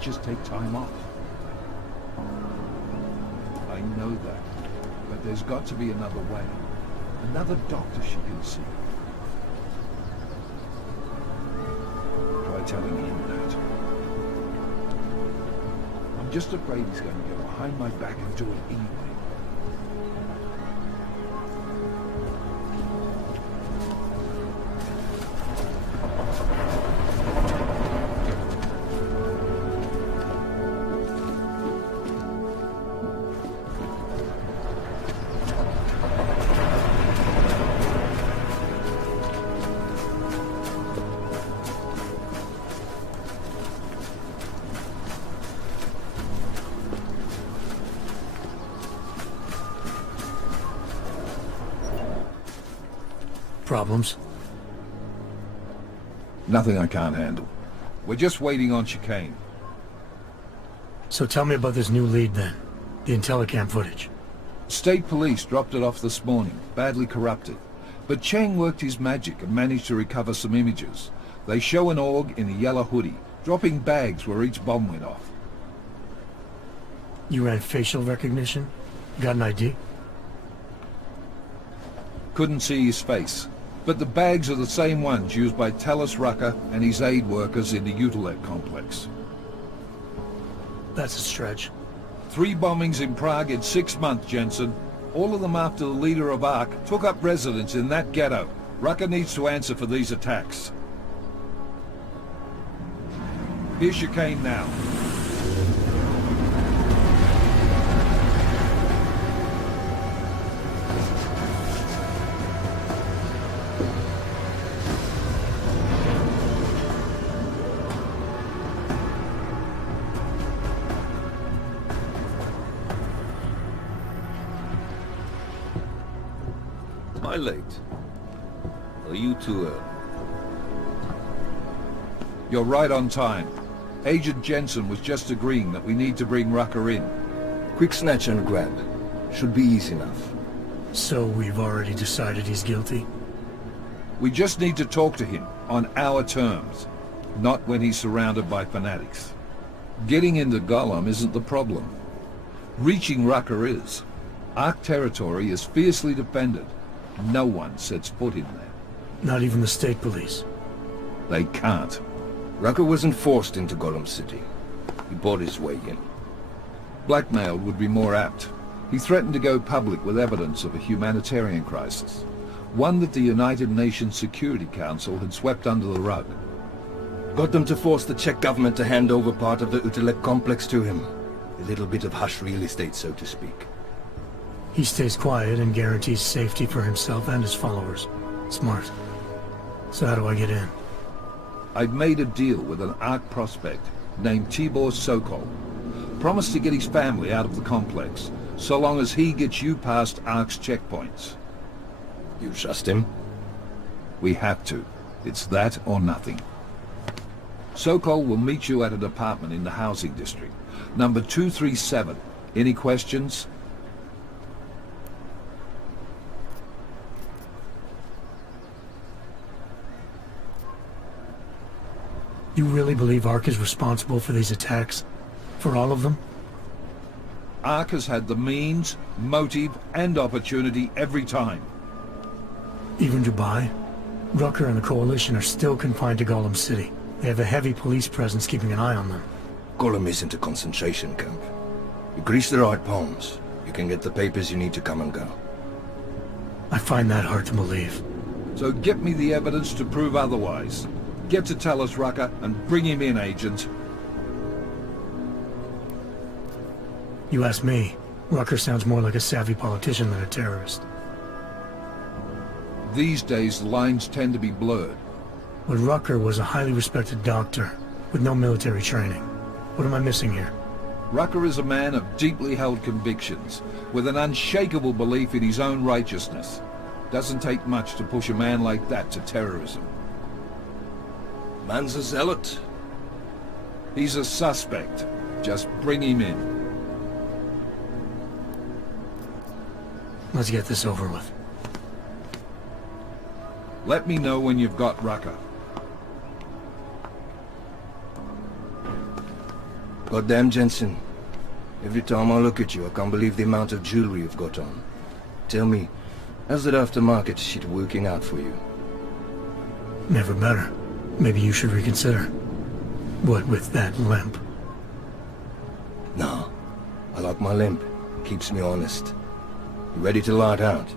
can't just take time off. I know that, but there's got to be another way. Another doctor she can see. Try telling him that. I'm just afraid he's going to go behind my back and do it anyway. Problems? Nothing I can't handle. We're just waiting on chicane. So tell me about this new lead then. The Intellicam footage. State police dropped it off this morning, badly corrupted. But Cheng worked his magic and managed to recover some images. They show an AUG in a yellow hoodie, dropping bags where each bomb went off. You ran facial recognition? Got an ID? Couldn't see his face. But the bags are the same ones used by Talos Rucker and his aid workers in the Utilep complex. That's a stretch. 3 bombings in Prague in 6 months, Jensen. All of them after the leader of ARC took up residence in that ghetto. Rucker needs to answer for these attacks. Here's chicane now. Am I late? Are you too early? You're right on time. Agent Jensen was just agreeing that we need to bring Rucker in. Quick snatch and grab. Should be easy enough. So we've already decided he's guilty? We just need to talk to him on our terms, not when he's surrounded by fanatics. Getting into Gollum isn't the problem. Reaching Rucker is. ARC territory is fiercely defended. No one sets foot in there. Not even the state police? They can't. Rucker wasn't forced into Gollum City. He bought his way in. Blackmail would be more apt. He threatened to go public with evidence of a humanitarian crisis. One that the United Nations Security Council had swept under the rug. Got them to force the Czech government to hand over part of the Utilep complex to him. A little bit of hush real estate, so to speak. He stays quiet and guarantees safety for himself and his followers. Smart. So how do I get in? I've made a deal with an ARC prospect named Tibor Sokol. Promised to get his family out of the complex, so long as he gets you past ARC's checkpoints. You trust him? We have to. It's that or nothing. Sokol will meet you at an apartment in the housing district. Number 237. Any questions? You really believe ARC is responsible for these attacks? For all of them? ARC has had the means, motive, and opportunity every time. Even Dubai? Rucker and the Coalition are still confined to Gollum City. They have a heavy police presence keeping an eye on them. Gollum isn't a concentration camp. You grease the right palms, you can get the papers you need to come and go. I find that hard to believe. So get me the evidence to prove otherwise. Get to Talos Rucker and bring him in, Agent. You ask me. Rucker sounds more like a savvy politician than a terrorist. These days, the lines tend to be blurred. But Rucker was a highly respected doctor, with no military training. What am I missing here? Rucker is a man of deeply held convictions, with an unshakable belief in his own righteousness. Doesn't take much to push a man like that to terrorism. Man's a zealot. He's a suspect. Just bring him in. Let's get this over with. Let me know when you've got Rucker. Goddamn Jensen. Every time I look at you, I can't believe the amount of jewelry you've got on. Tell me, how's that aftermarket shit working out for you? Never better. Maybe you should reconsider. What with that limp? No. I like my limp. Keeps me honest. You ready to light out?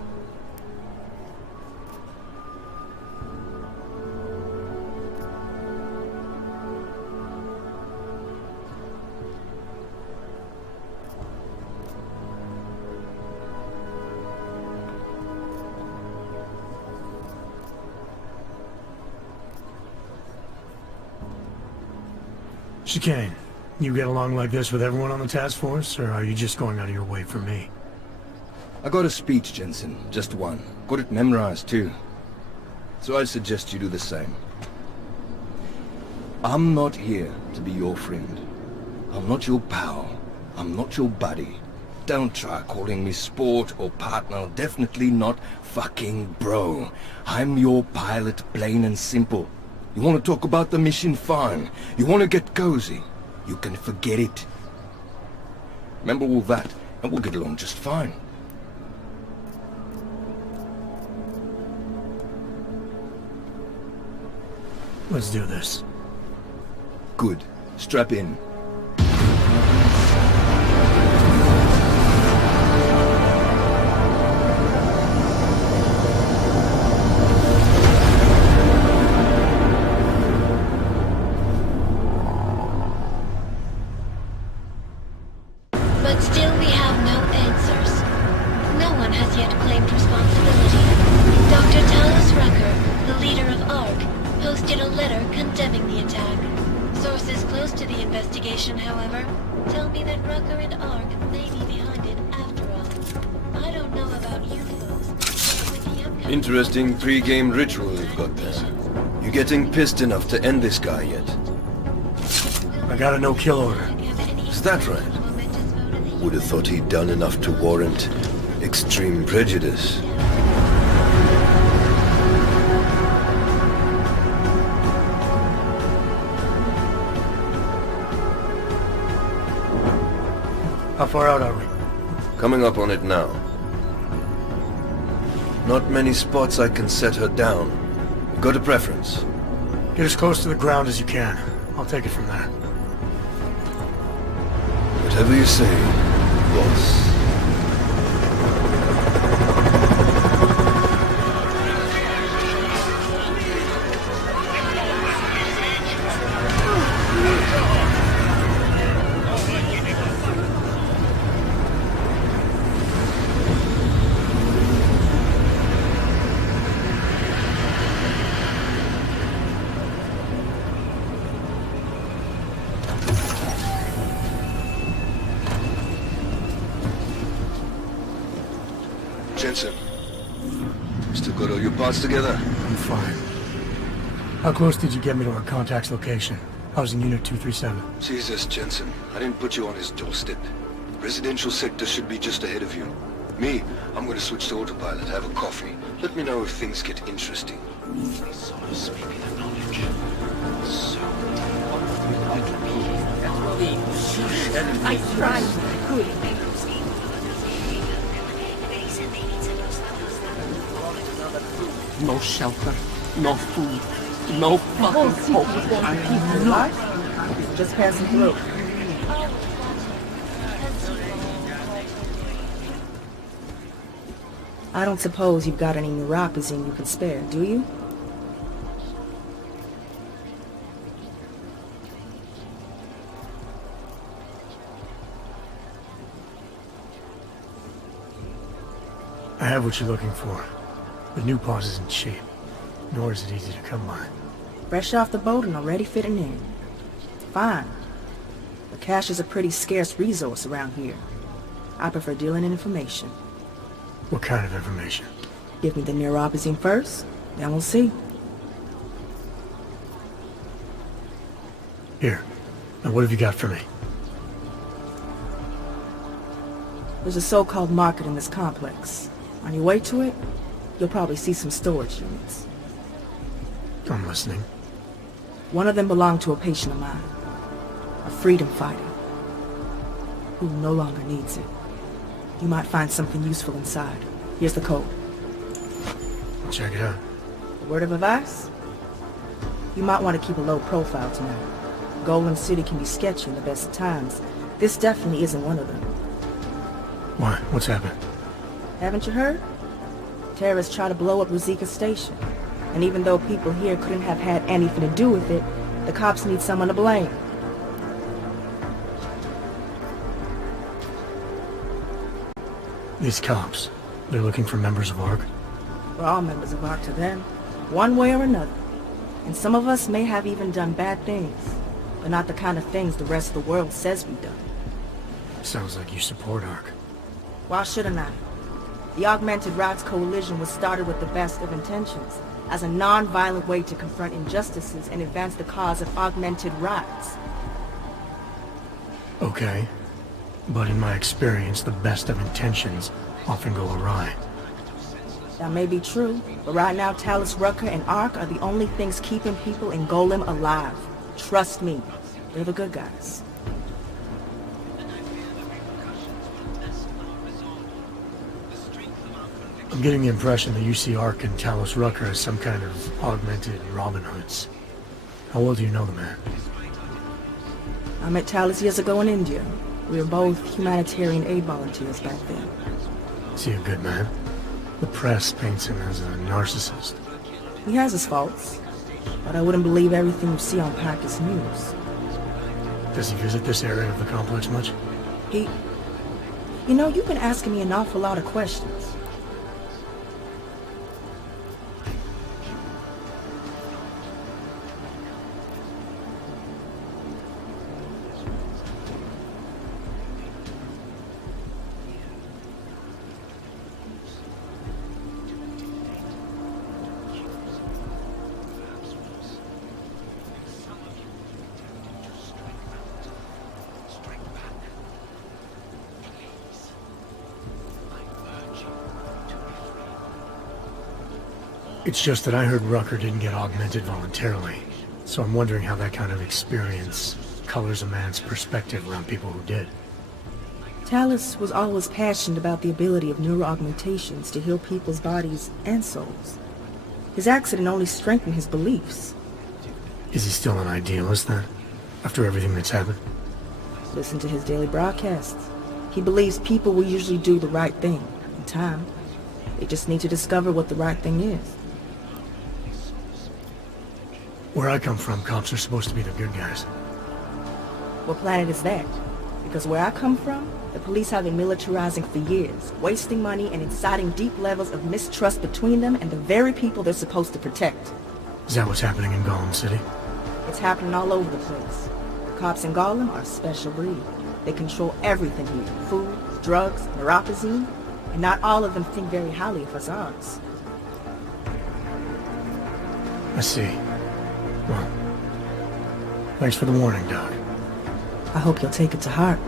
Chicane, you get along like this with everyone on the task force, or are you just going out of your way for me? I got a speech, Jensen. Just one. Got it memorized, too. So I suggest you do the same. I'm not here to be your friend. I'm not your pal. I'm not your buddy. Don't try calling me sport or partner. Definitely not fucking bro. I'm your pilot, plain and simple. You want to talk about the mission? Fine. You want to get cozy? You can forget it. Remember all that, and we'll get along just fine. Let's do this. Good. Strap in. But still we have no answers. No one has yet claimed responsibility. Dr. Talos Rucker, the leader of ARC, posted a letter condemning the attack. Sources close to the investigation, however, tell me that Rucker and ARC may be behind it after all. I don't know about you folks, but with the upcoming... Interesting pre-game ritual you've got there. You getting pissed enough to end this guy yet? I got a no-kill order. Is that right? Would have thought he'd done enough to warrant extreme prejudice. How far out are we? Coming up on it now. Not many spots I can set her down. Got a preference? Get as close to the ground as you can. I'll take it from there. Whatever you say, boss. Jensen, still got all your parts together? I'm fine. How close did you get me to our contact's location? I was in Unit 237. Jesus, Jensen, I didn't put you on his doorstep. Residential sector should be just ahead of you. Me, I'm going to switch to autopilot, have a coffee. Let me know if things get interesting. So to speak, the knowledge. So, what would you like to be? I tried. Good. No shelter, no food, no fucking hope. I'm not just passing through. I don't suppose you've got any neuropathy you can spare, do you? I have what you're looking for. The new pause isn't cheap, nor is it easy to come by. Fresh off the boat and already fitting in. Fine. But cash is a pretty scarce resource around here. I prefer dealing in information. What kind of information? Give me the neuropathy first, then we'll see. Here. Now what have you got for me? There's a so-called market in this complex. On your way to it, you'll probably see some storage units. I'm listening. One of them belonged to a patient of mine. A freedom fighter. who no longer needs it. You might find something useful inside. Here's the code. Check it out. A word of advice? You might want to keep a low profile tonight. Golem City can be sketchy in the best of times. This definitely isn't one of them. Why? What's happened? Haven't you heard? Terrorists try to blow up Ruzika Station. And even though people here couldn't have had anything to do with it, the cops need someone to blame. These cops, they're looking for members of ARC? We're all members of ARC to them, one way or another. And some of us may have even done bad things, but not the kind of things the rest of the world says we've done. Sounds like you support ARC. Why shouldn't I? The Augmented Rights Coalition was started with the best of intentions, as a non-violent way to confront injustices and advance the cause of augmented rights. Okay. But in my experience, the best of intentions often go awry. That may be true, but right now Talus Rucker and ARC are the only things keeping people in Golem alive. Trust me, they're the good guys. I'm getting the impression that you see ARC and Talus Rucker as some kind of augmented Robin Hoods. How well do you know the man? I met Talus years ago in India. We were both humanitarian aid volunteers back then. Is he a good man? The press paints him as a narcissist. He has his faults, but I wouldn't believe everything you see on Packers News. Does he visit this area of the complex much? You know, you've been asking me an awful lot of questions. It's just that I heard Rucker didn't get augmented voluntarily, so I'm wondering how that kind of experience colors a man's perspective around people who did. Talus was always passionate about the ability of neuroaugmentations to heal people's bodies and souls. His accident only strengthened his beliefs. Is he still an idealist then, after everything that's happened? Listen to his daily broadcasts. He believes people will usually do the right thing in time. They just need to discover what the right thing is. Where I come from, cops are supposed to be the good guys. What planet is that? Because where I come from, the police have been militarizing for years, wasting money and inciting deep levels of mistrust between them and the very people they're supposed to protect. Is that what's happening in Golem City? It's happening all over the place. The cops in Golem are a special breed. They control everything here. Food, drugs, neuropozyne, and not all of them think very highly of us ours. I see. Well, thanks for the warning, Doc. I hope you'll take it to heart.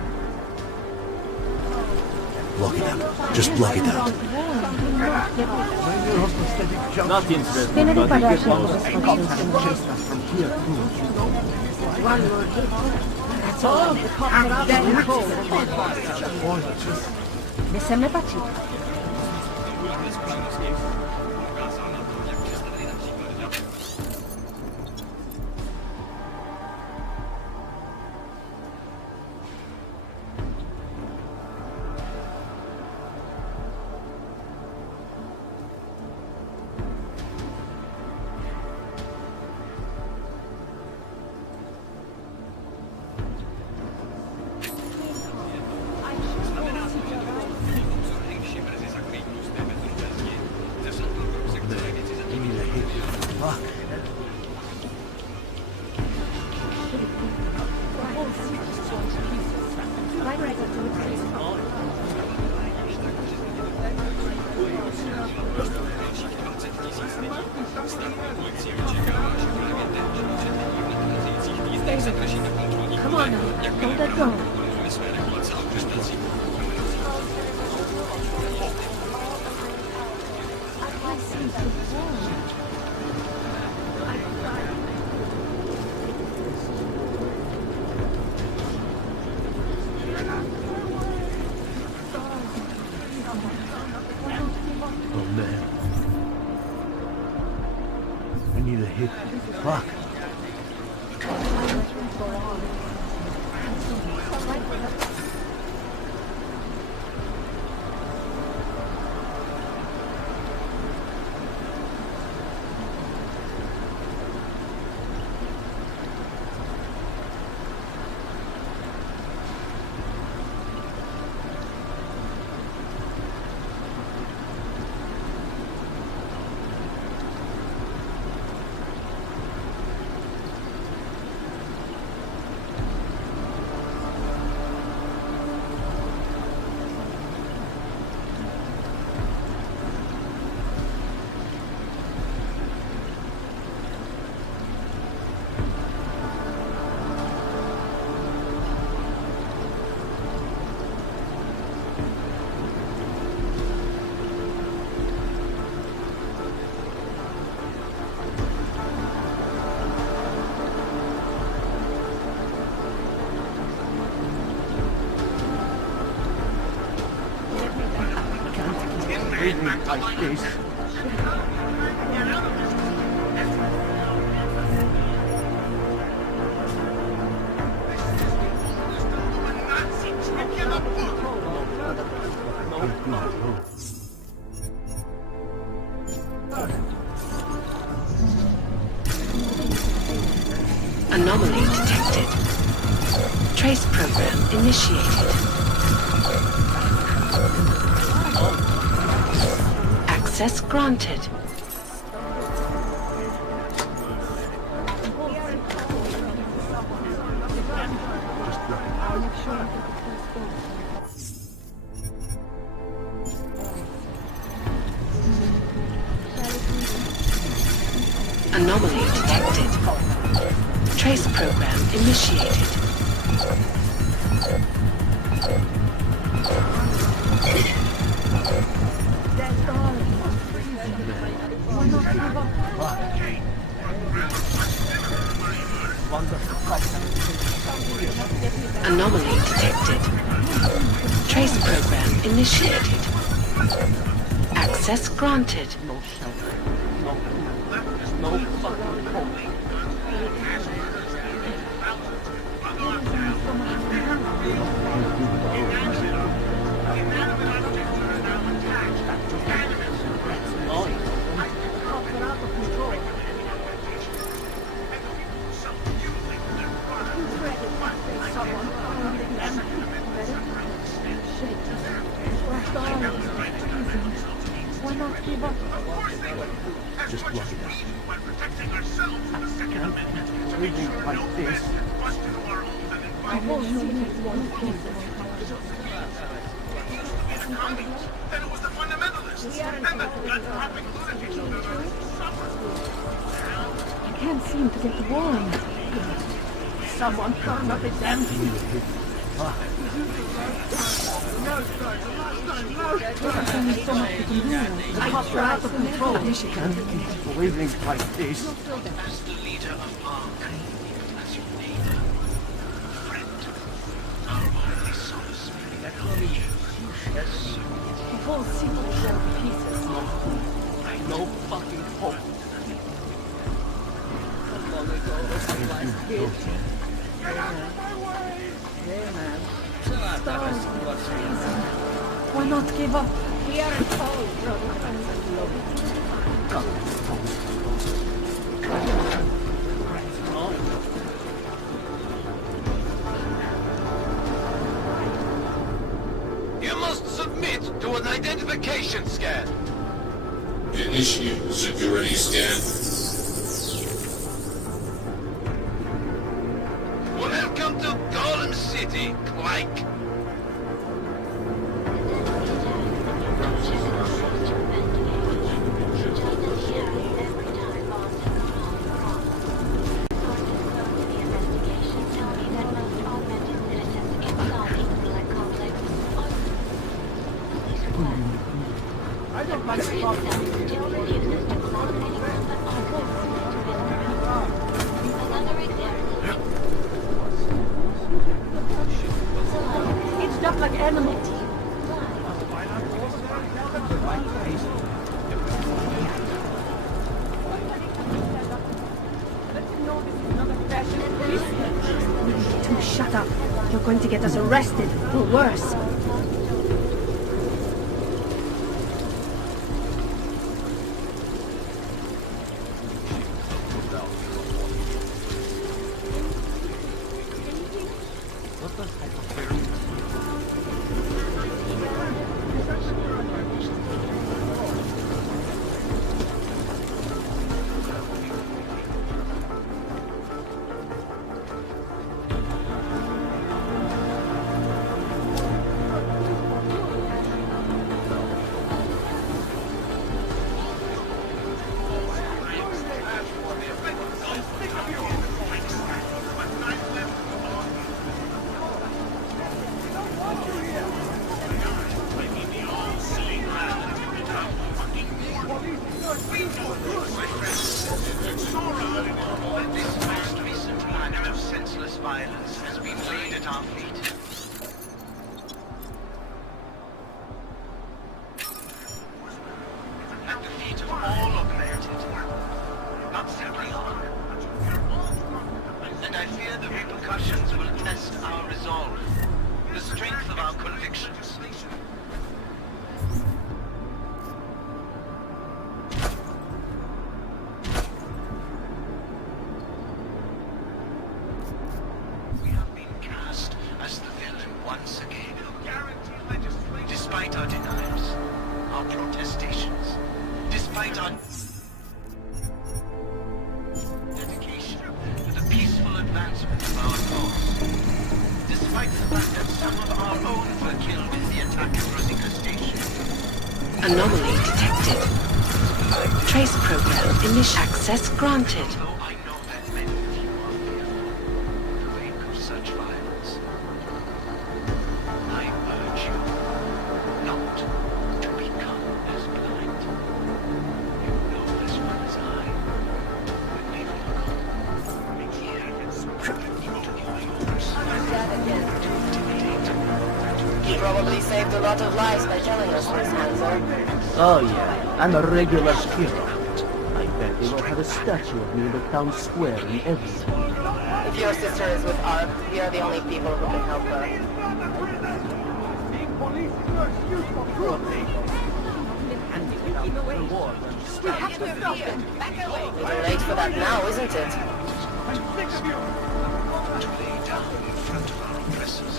Block it out. Just block it out. Not interested, but he gets lost. Laissez-moi partir. Come on now, don't let go. I need a hit. Fuck. Like this. Anomaly detected. Trace program initiated. Access granted. Anomaly detected. Trace program initiated. Anomaly detected. Trace program initiated. Access granted. No shelter. No fucking hope. Why not give up? Just block it out. Living like this. I won't see one piece. Then it was the fundamentalists and the gut-wrapping lunatics who I can't seem to get warm. Someone turn up the damn thing. There's only so much we can do. The cops are out of control. Michigan. Living like this. As the leader of ARC, as your neighbor, friend, our only solace. Yes. The whole city is going to pieces. No fucking hope. Long ago, like this. Hey man. Why not give up? We aren't told, brother. You must submit to an identification scan. Initiate security scan. Welcome to Golem City, Clank. I don't like the talk. It's just like animals. shut up. You're going to get us arrested, or worse. Violence has been laid at our feet. At the feet of all augmented, not simply all. And I fear the repercussions will test our resolve, the strength of our convictions. Once again, despite our denials, our protestations, despite our dedication to the peaceful advancement of our cause, despite the fact that some of our own were killed in the attack at Rosika Station. Anomaly detected. Trace program initial access granted. Although I know that many of you are fearful of the wake of such violence, I urge you not to become as blind. You know as well as I that they will come here into your homes to intimidate. You probably saved a lot of lives by telling us this, Hanzo. Oh yeah, I'm a regular hero. I bet they will have a statue of me in the town square in every town. If your sister is with Ark, we are the only people who can help her. We have to stop them. Back away. It's late for that now, isn't it? To lay down in front of our oppressors.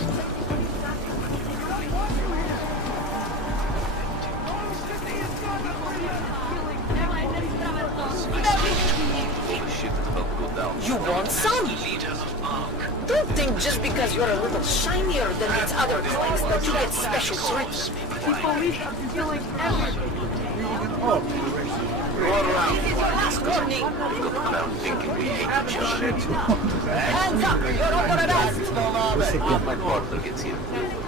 You want some? Leader of Ark. Don't think just because you're a little shinier than these other coins that you get special treatment. The police are killing everything. Hands up! You're under arrest! My partner gets here.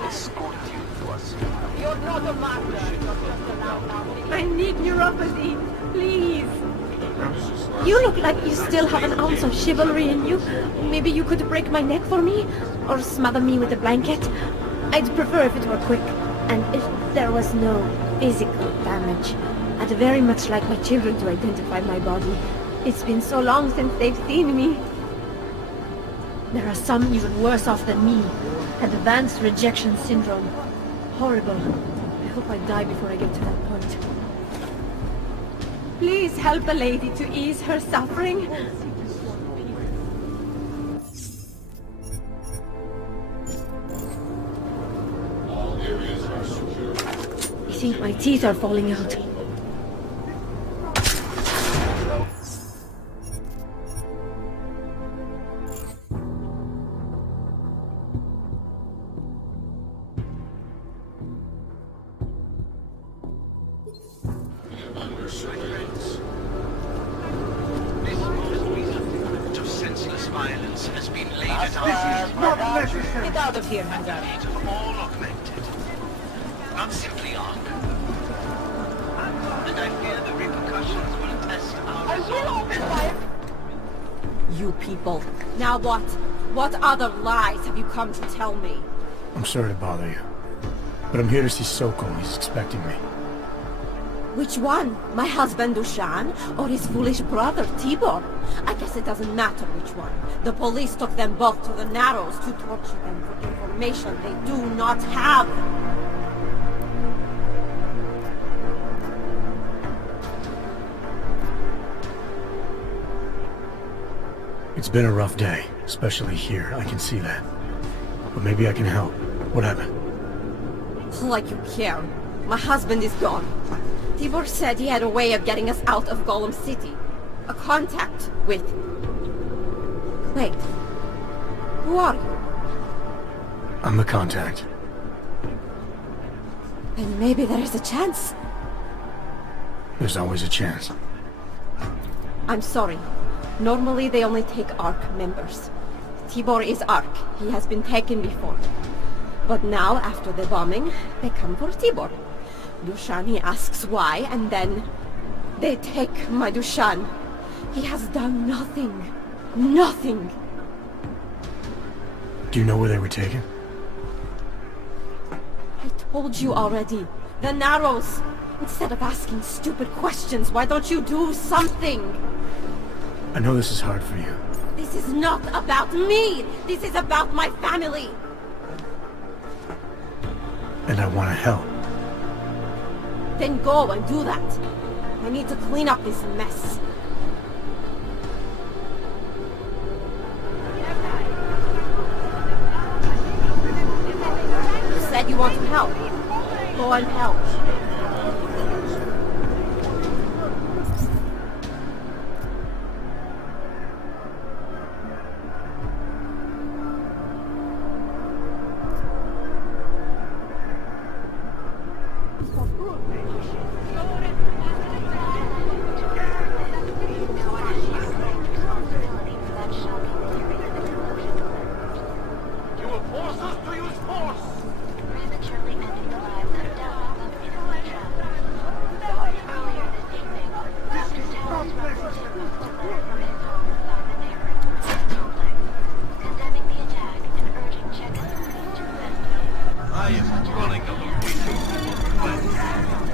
Escort you to us. You're not a martyr. I need neuropathy, please. You look like you still have an ounce of chivalry in you. Maybe you could break my neck for me? Or smother me with a blanket? I'd prefer if it were quick, and if there was no physical damage. I'd very much like my children to identify my body. It's been so long since they've seen me. There are some even worse off than me. Advanced rejection syndrome. Horrible. I hope I die before I get to that point. Please help a lady to ease her suffering. All areas are secure. I think my teeth are falling out. Under surveillance. This most recent act of senseless violence has been laid at our feet. Get out of here, At the Hanzo. feet of all augmented. Not simply Ark. And I fear the repercussions will test our resolve. You people. Now what? What other lies have you come to tell me? I'm sorry to bother you, but I'm here to see Soko. He's expecting me. Which one? My husband Dushan or his foolish brother Tibor? I guess it doesn't matter which one. The police took them both to the Narrows to torture them for information they do not have. It's been a rough day, especially here. I can see that. But maybe I can help. What happened? Like you care. My husband is gone. Tibor said he had a way of getting us out of Golem City. A contact with... Wait. Who are you? I'm the contact. Then maybe there is a chance. There's always a chance. I'm sorry. Normally they only take ARC members. Tibor is ARC. He has been taken before. But now, after the bombing, they come for Tibor. Dushan, he asks why, and then they take my Dushan. He has done nothing. Nothing. Do you know where they were taken? I told you already. The Narrows. Instead of asking stupid questions, why don't you do something? I know this is hard for you. This is not about me. This is about my family. And I want to help. Then go and do that. I need to clean up this mess. You said you want to help. Go and help.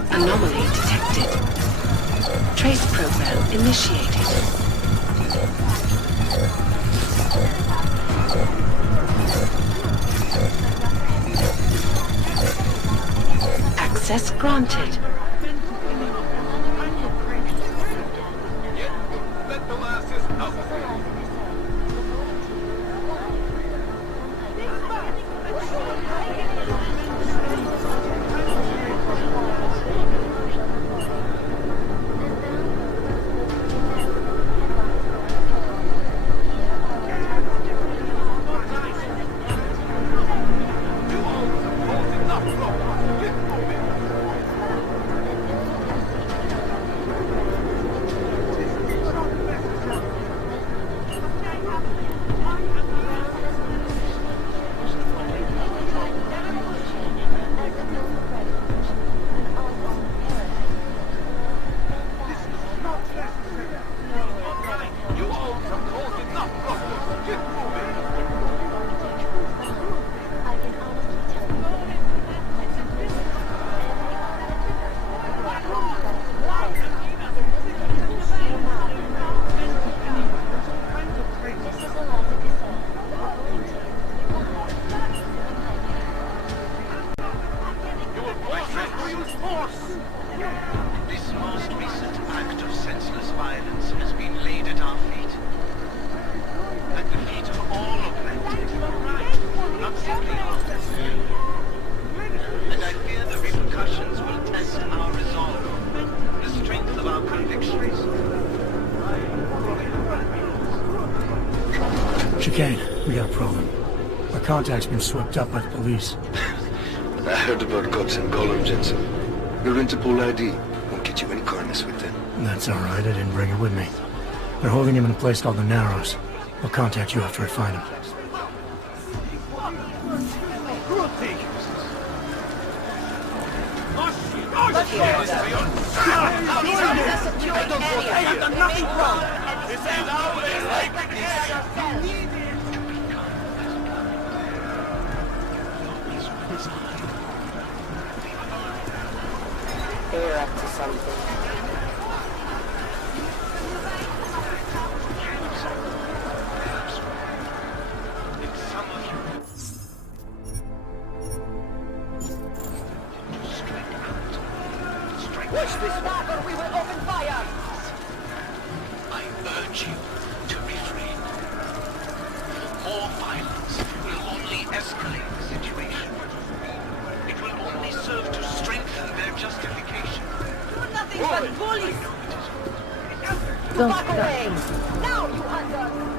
Anomaly detected. Trace program initiated. Access granted. This most recent act of senseless violence has been laid at our feet. At the feet of all augmented, not simply ours. And I fear the repercussions will test our resolve, the strength of our convictions. Chicane, we got a problem. Our contact's been swept up by the police. I heard about Guts and Adam Jensen. Your Interpol ID won't get you any carnage with them. That's all right. I didn't bring it with me. They're holding him in a place called the Narrows. I'll contact you after I find him. Air up to something. Watch this back or we will open fire! I urge you to refrain. More violence will only escalate the situation. It will only serve to strengthen their justification. You're nothing but bullies! Don't Back away! Now, you hunters!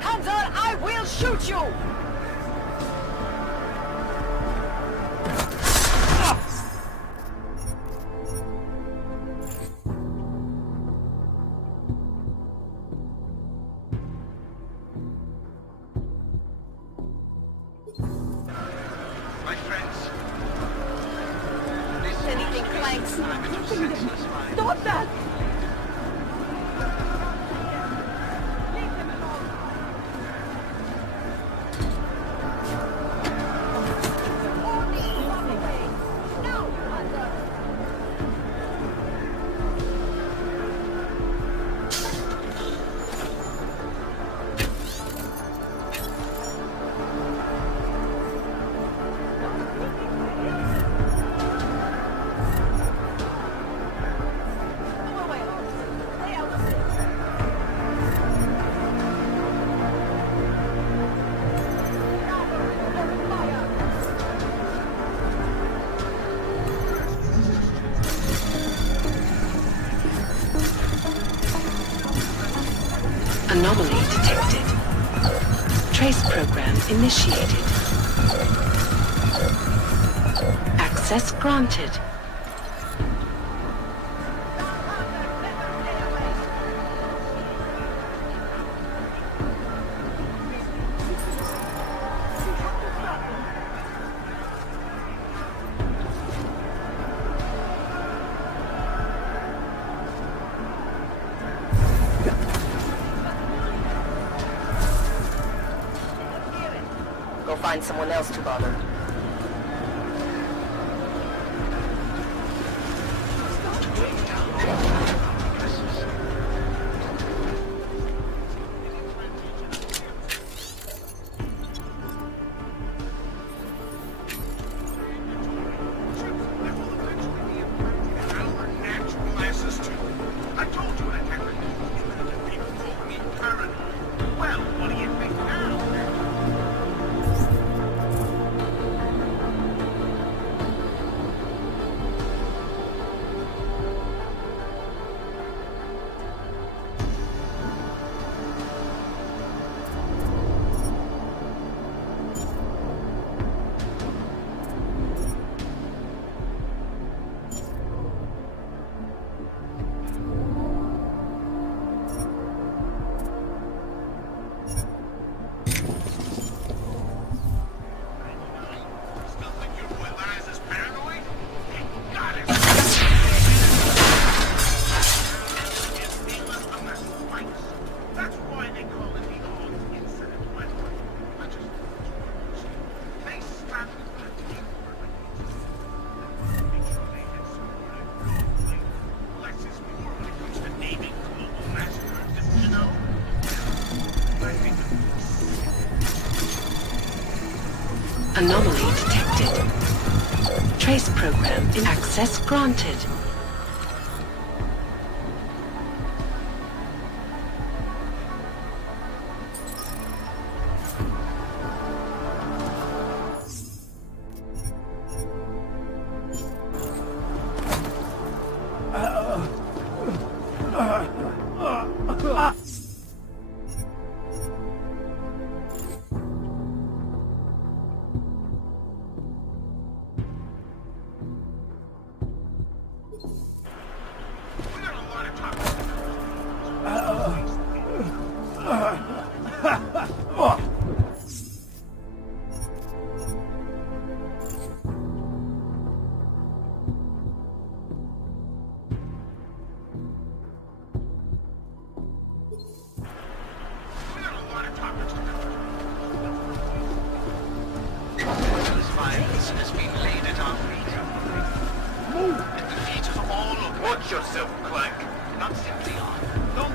Hunter, I will shoot you! My friends, Anything clanks. Stop that! Anomaly detected. Trace program initiated. Access granted. Go find someone else to bother. I told you I had people call me paranoid. Well, what do you think now? Anomaly detected. Trace program in access granted. We got a lot of topics to cover. Senseless violence has been laid at our feet. At the feet of all of us. Watch yourself, Clank. Not simply on. No.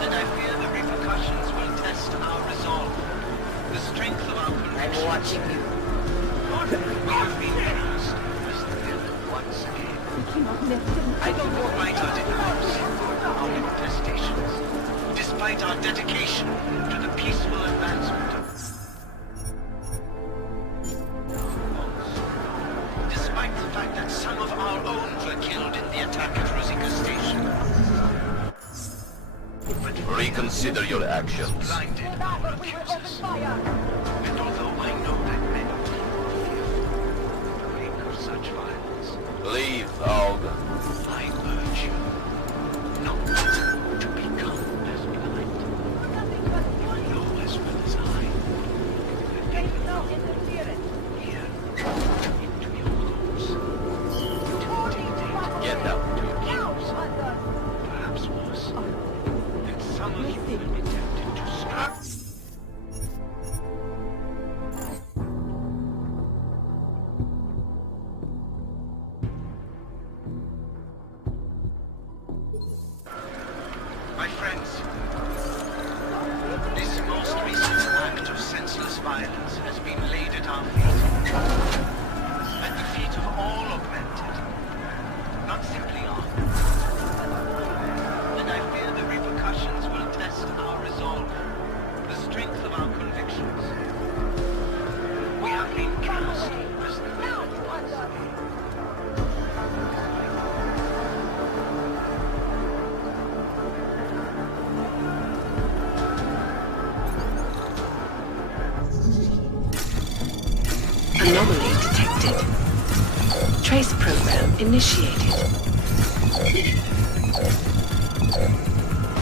And I fear the repercussions will test our resolve. The strength of our convictions. I'm watching you. We have been cast as the villain once again. I don't despite our denials, our protestations, despite our dedication to the peaceful advancement of... Despite the fact that some of our own were killed in the attack at Rosika Station. Reconsider your actions. Blinded our accusers. And although I know that many people fear the wake of such violence, Leave, Aug. I urge you not to become as blind. You know as well as I that you cannot peer into your hopes to dictate Get out. to accuse, perhaps worse, that some of you will be tempted to strike. My friends, this most recent act of senseless violence has been laid at our feet. At the feet of all augmented, not simply on. And I fear the repercussions will test our resolve, the strength of our convictions. We have been cast as the villain once again. Anomaly detected. Trace program initiated.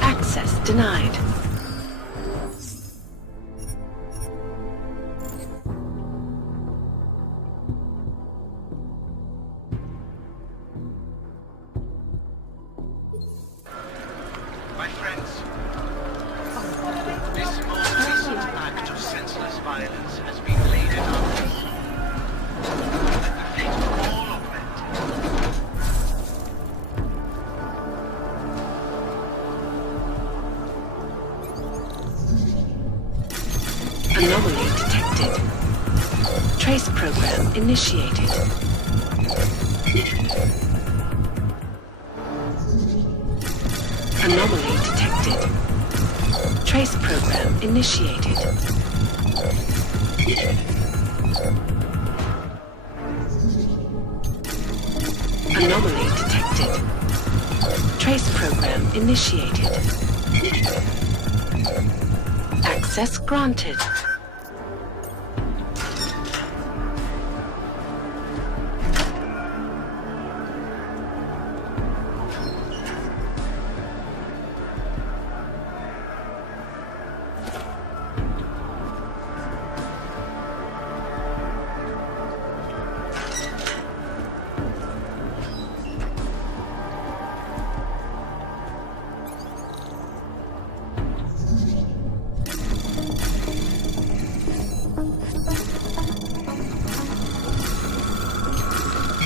Access denied. My friends, this most recent act of senseless violence has been laid at our feet. At the feet of all augmented. Anomaly detected. Trace program initiated. Anomaly detected. Trace program initiated. Anomaly detected. Trace program initiated. Access granted.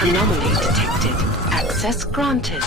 Anomaly detected. Access granted.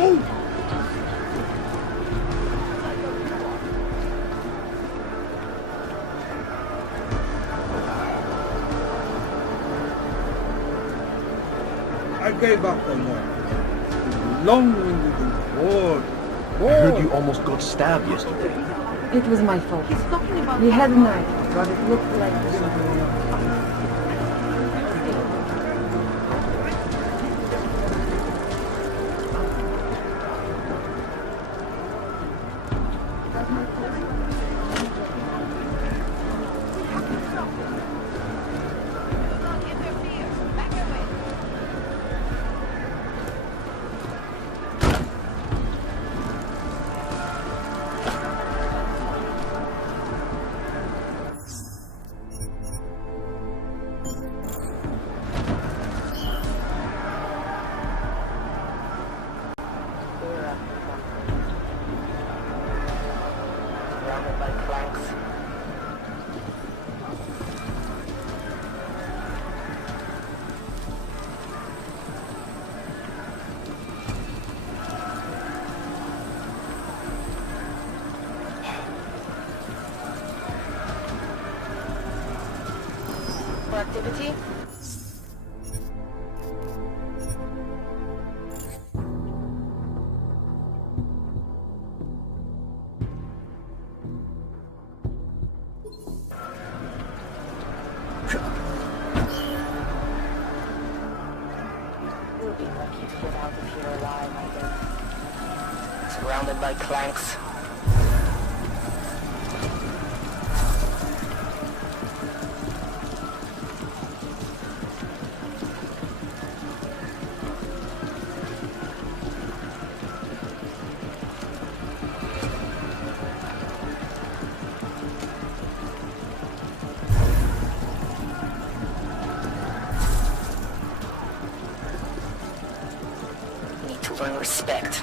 Move! I gave up on that. Long-winded, bored. I heard you almost got stabbed yesterday. It was my fault. He's talking about... He had a knife, but it looked like something else. Activity? We'll be lucky to get out of here alive, I guess. Surrounded by clanks. Learn respect.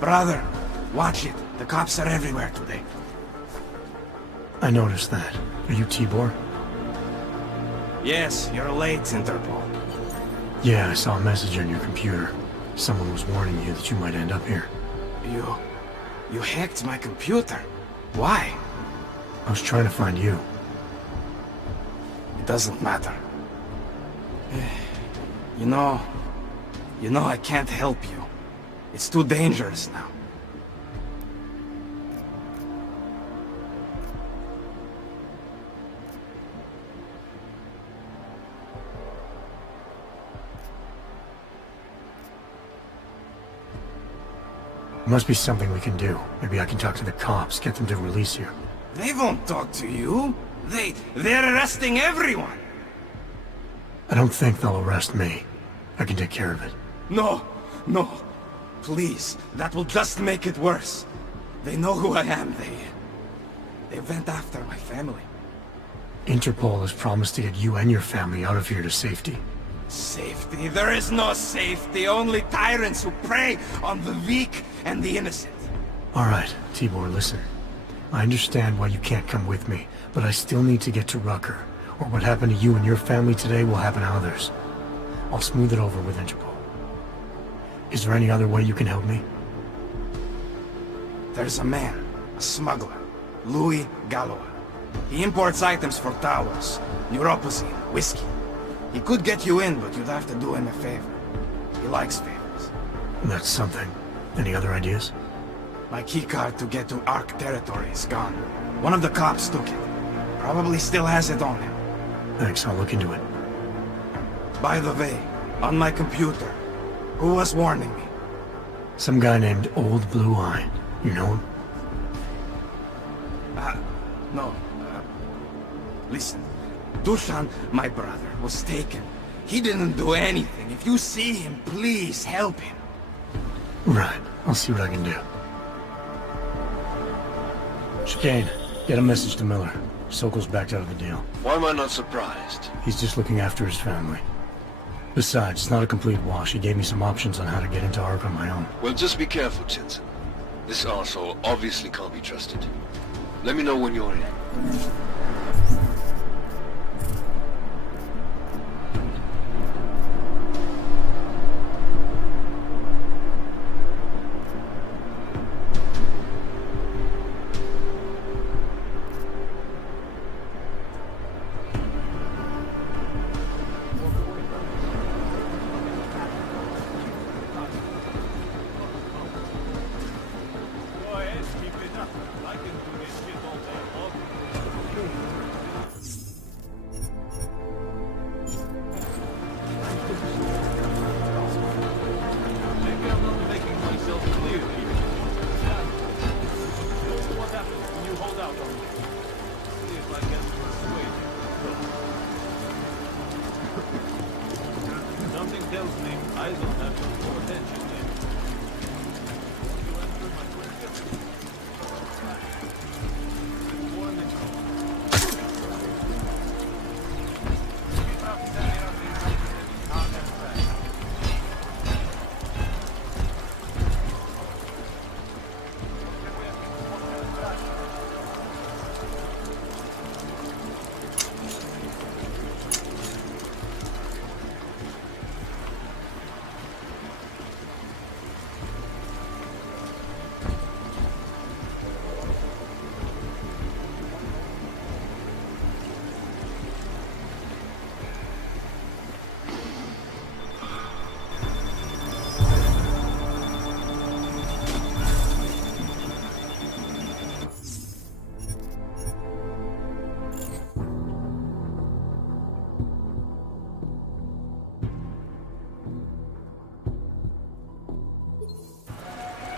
Brother, watch it. The cops are everywhere today. I noticed that. Are you Tibor? Yes, you're late, Interpol. Yeah, I saw a message on your computer. Someone was warning you that you might end up here. You hacked my computer. Why? I was trying to find you. It doesn't matter. You know, I can't help you. It's too dangerous now. Must be something we can do. Maybe I can talk to the cops, get them to release you. They won't talk to you. They're arresting everyone. I don't think they'll arrest me. I can take care of it. No. Please, that will just make it worse. They know who I am. They went after my family. Interpol has promised to get you and your family out of here to safety. Safety? There is no safety. Only tyrants who prey on the weak and the innocent. All right, Tibor, listen. I understand why you can't come with me, but I still need to get to Rucker, or what happened to you and your family today will happen to others. I'll smooth it over with Interpol. Is there any other way you can help me? There's a man, a smuggler. Louis Gallois. He imports items for towers, neuropazine, whiskey. He could get you in, but you'd have to do him a favor. He likes favors. That's something. Any other ideas? My keycard to get to Ark territory is gone. One of the cops took it. Probably still has it on him. Thanks, I'll look into it. By the way, on my computer, who was warning me? Some guy named Old Blue Eye. You know him? No. Listen. Dushan, my brother, was taken. He didn't do anything. If you see him, please help him. Right. I'll see what I can do. Chicane, get a message to Miller. Sokol's backed out of the deal. Why am I not surprised? He's just looking after his family. Besides, it's not a complete wash. He gave me some options on how to get into Ark on my own. Well, just be careful, Jensen. This arsehole obviously can't be trusted. Let me know when you're in.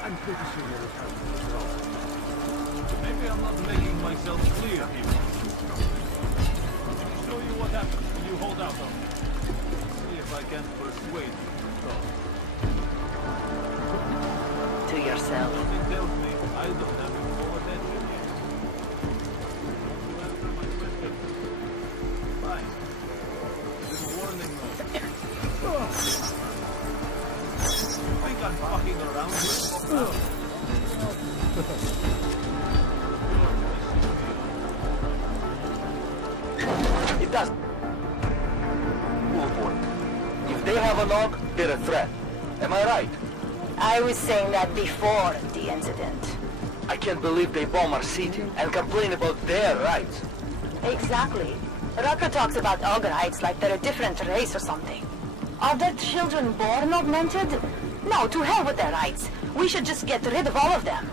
I'm pretty sure you're something wrong. Maybe I'm not making myself clear here. Let me show you what happens when you hold out on me. See if I can persuade you. To yourself. Something tells me I don't have your full attention yet. Want to answer my question? Fine. This warning note. Think I'm fucking around here? It does. Cool point. If they have a log, they're a threat. Am I right? I was saying that before the incident. I can't believe they bomb our city and complain about their rights. Exactly. Rucker talks about Ogre rights like they're a different race or something. Are their children born augmented? No, to hell with their rights. We should just get rid of all of them.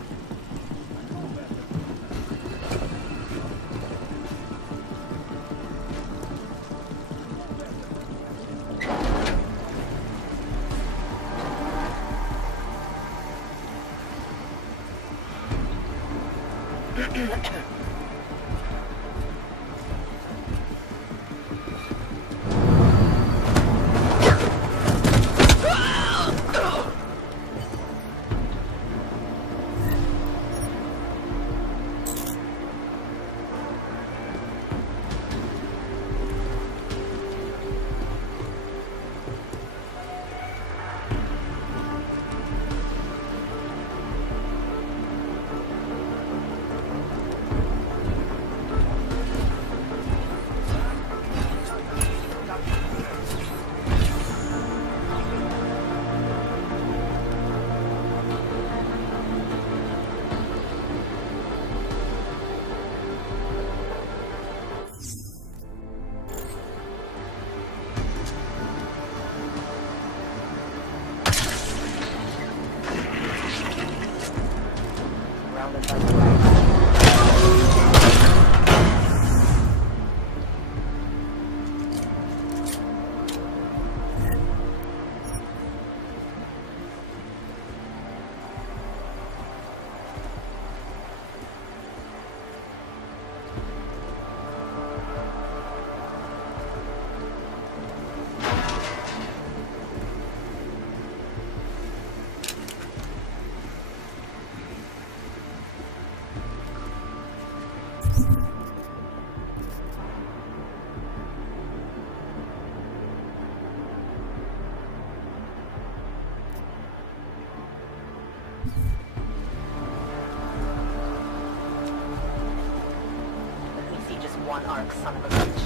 one arc, son of a bitch.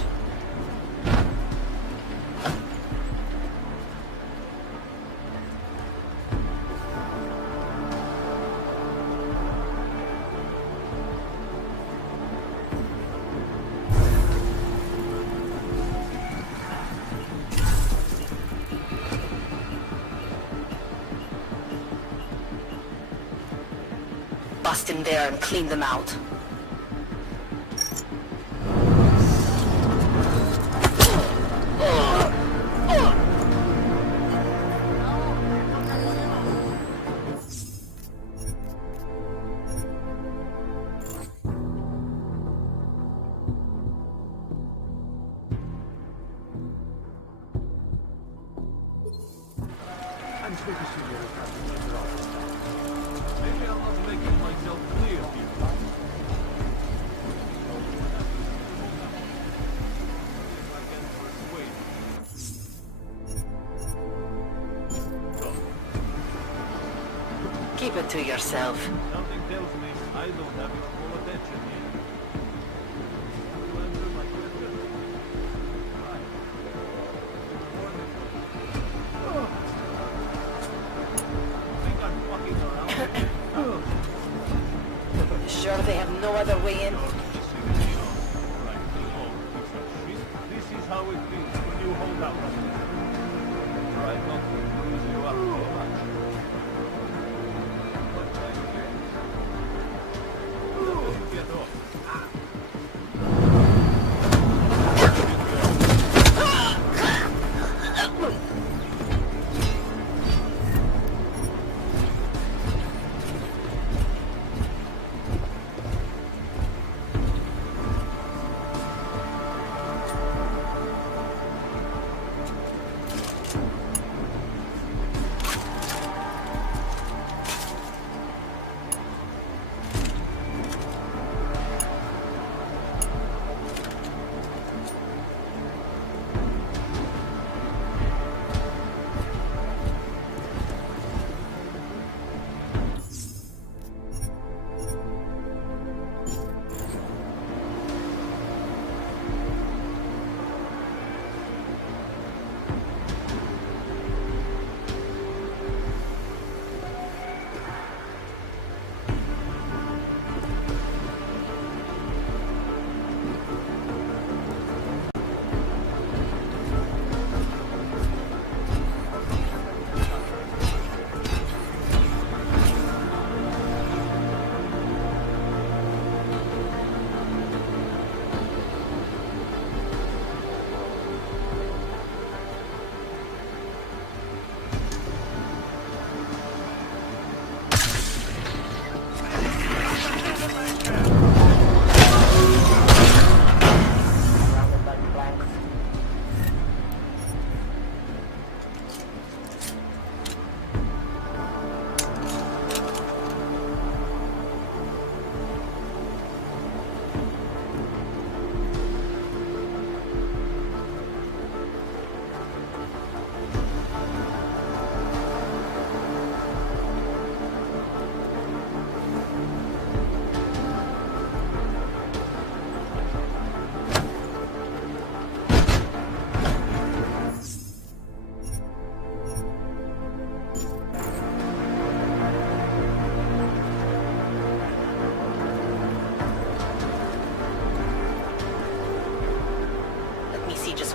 Bust in there and clean them out. I'm supposed to see you later on. Maybe I'm not making myself clear here. Keep it to yourself. Something tells me I don't have your full attention here. You answer my question. Right. Think I'm fucking around here? Sure they have no other way in? This is how it feels when you hold out on me. Try not to bruise you up so much. Get off.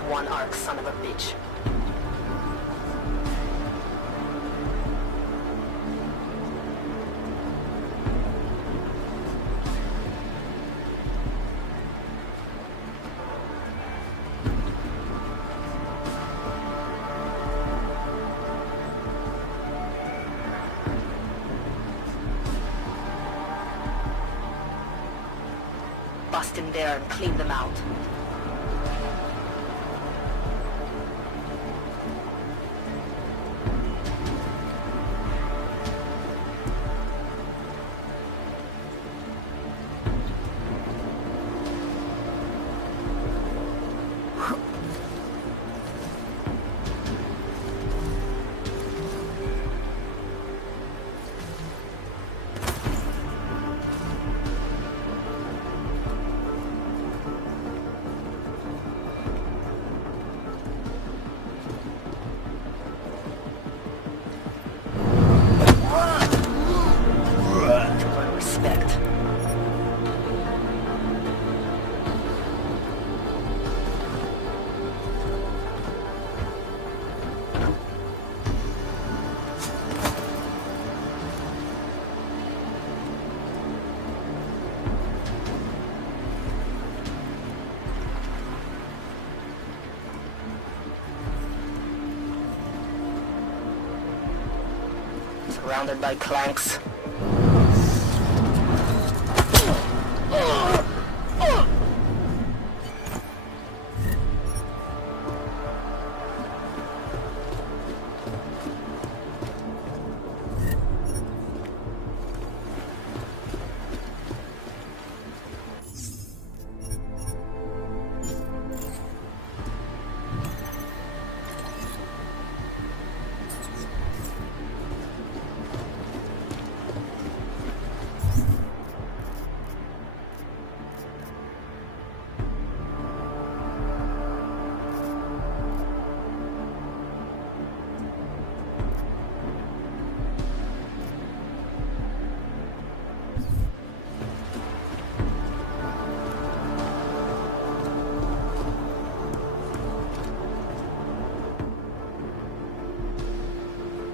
One arc, son of a bitch. Bust in there and clean them out. surrounded by clanks.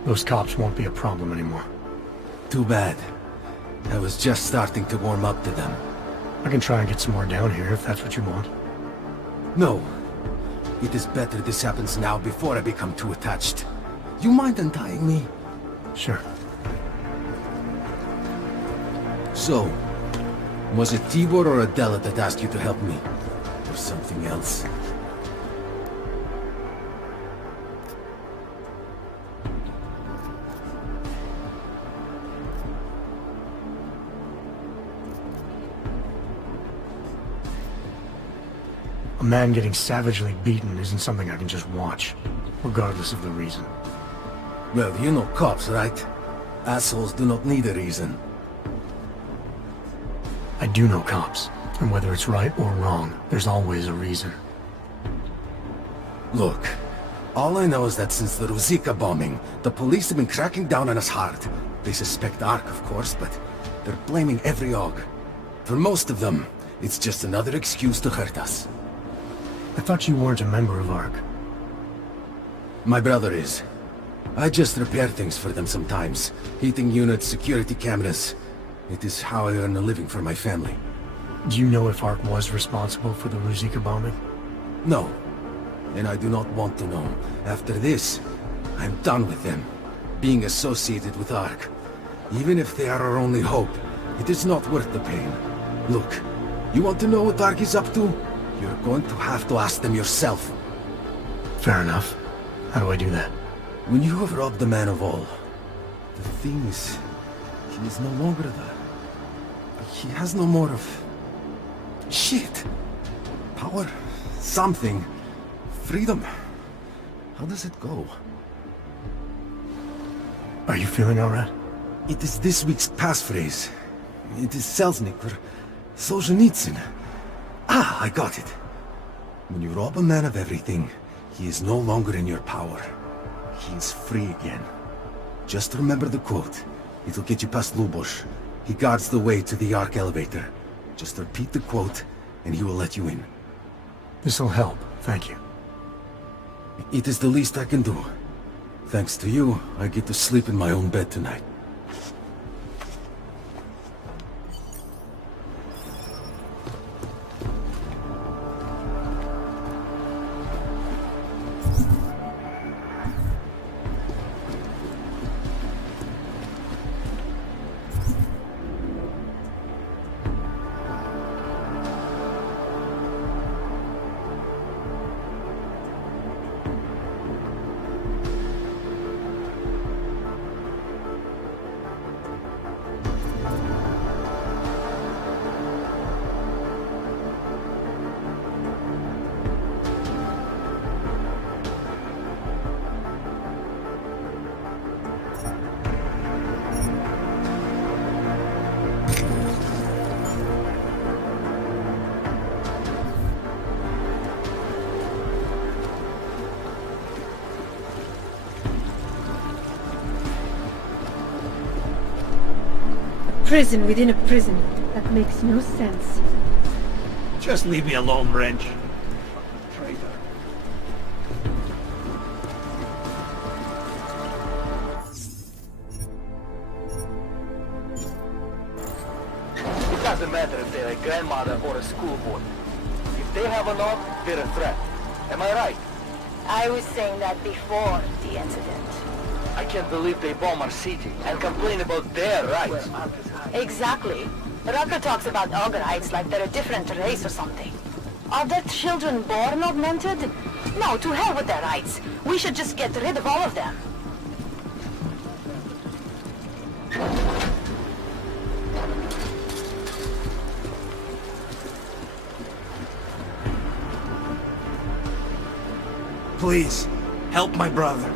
Those cops won't be a problem anymore. Too bad. I was just starting to warm up to them. I can try and get some more down here if that's what you want. No. It is better this happens now before I become too attached. You mind untying me? Sure. So, was it Tibor or Adela that asked you to help me? Or something else? A man getting savagely beaten isn't something I can just watch, regardless of the reason. Well, you know cops, right? Assholes do not need a reason. I do know cops, and whether it's right or wrong, there's always a reason. Look, all I know is that since the Ruzicka bombing, the police have been cracking down on us hard. They suspect ARC, of course, but they're blaming every AUG. For most of them, it's just another excuse to hurt us. I thought you weren't a member of ARC. My brother is. I just repair things for them sometimes. Heating units, security cameras. It is how I earn a living for my family. Do you know if ARC was responsible for the Ruzicka bombing? No. And I do not want to know. After this, I'm done with them. Being associated with ARC. Even if they are our only hope, it is not worth the pain. Look, you want to know what ARC is up to? You're going to have to ask them yourself. Fair enough. How do I do that? When you have robbed the man of all, the thing is, he is no longer there. He has no more of... shit. Power. Something. Freedom. How does it go? Are you feeling alright? It is this week's passphrase. It is Selznick or Solzhenitsyn. Ah, I got it. When you rob a man of everything, he is no longer in your power. He is free again. Just remember the quote. It'll get you past Lubosh. He guards the way to the ARC elevator. Just repeat the quote, and he will let you in. This'll help, thank you. It is the least I can do. Thanks to you, I get to sleep in my own bed tonight. Prison within a prison. That makes no sense. Just leave me alone, Wrench. Traitor. It doesn't matter if they're a grandmother or a schoolboy. If they have a lot, they're a threat. Am I right? I was saying that before the incident. I can't believe they bomb our city and complain about their rights. Exactly. Rucker talks about augmentations like they're a different race or something. Are their children born augmented? No, to hell with their rights. We should just get rid of all of them. Please, help my brother.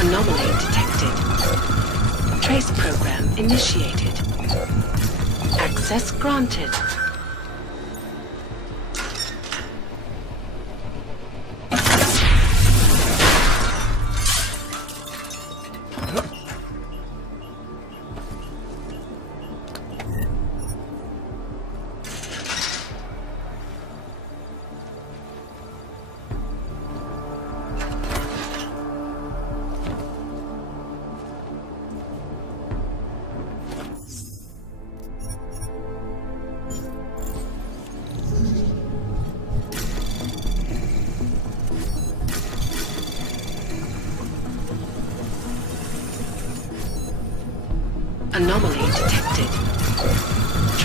Anomaly detected. Trace program initiated. Access granted.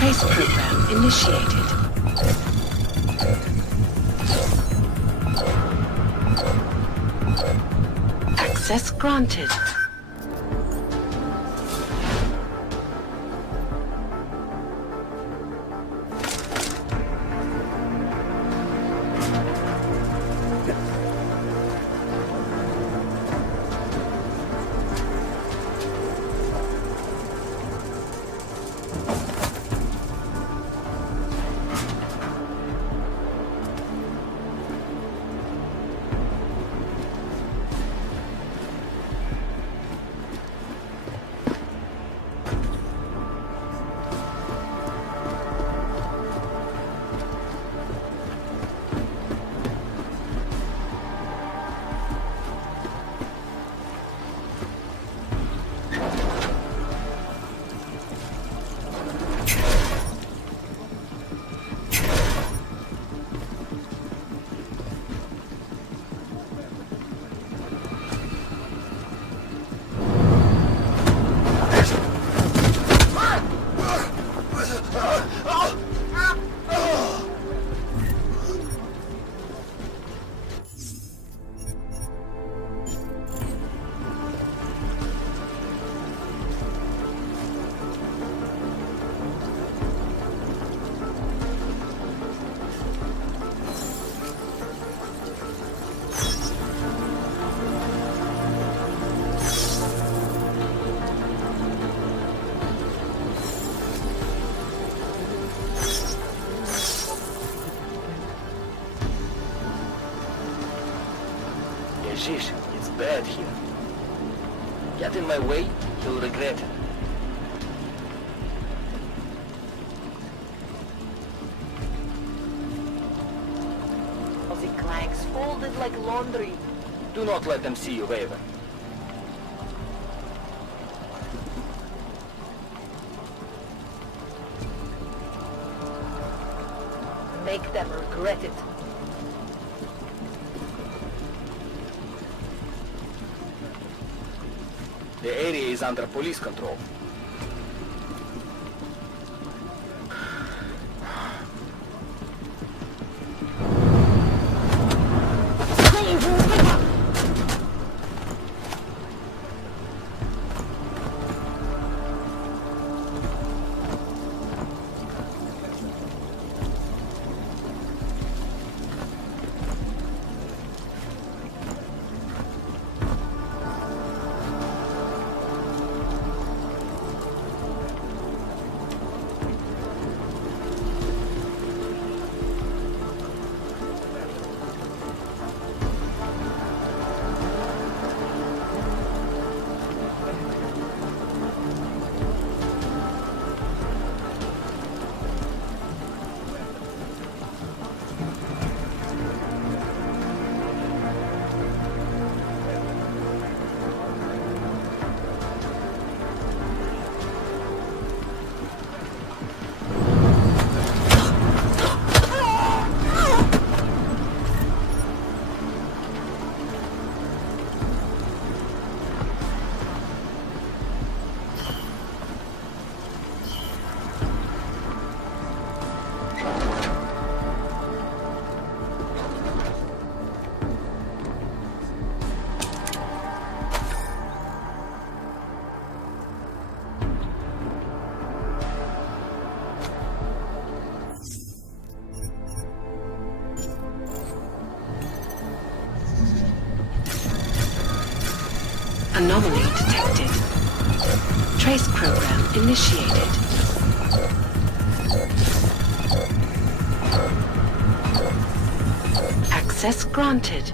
Trace program initiated. Access granted. Sheesh, it's bad here. Get in my way, you'll regret it. The clanks folded like laundry. Do not let them see you waver. Make them regret it. The area is under police control. Anomaly detected. Trace program initiated. Access granted.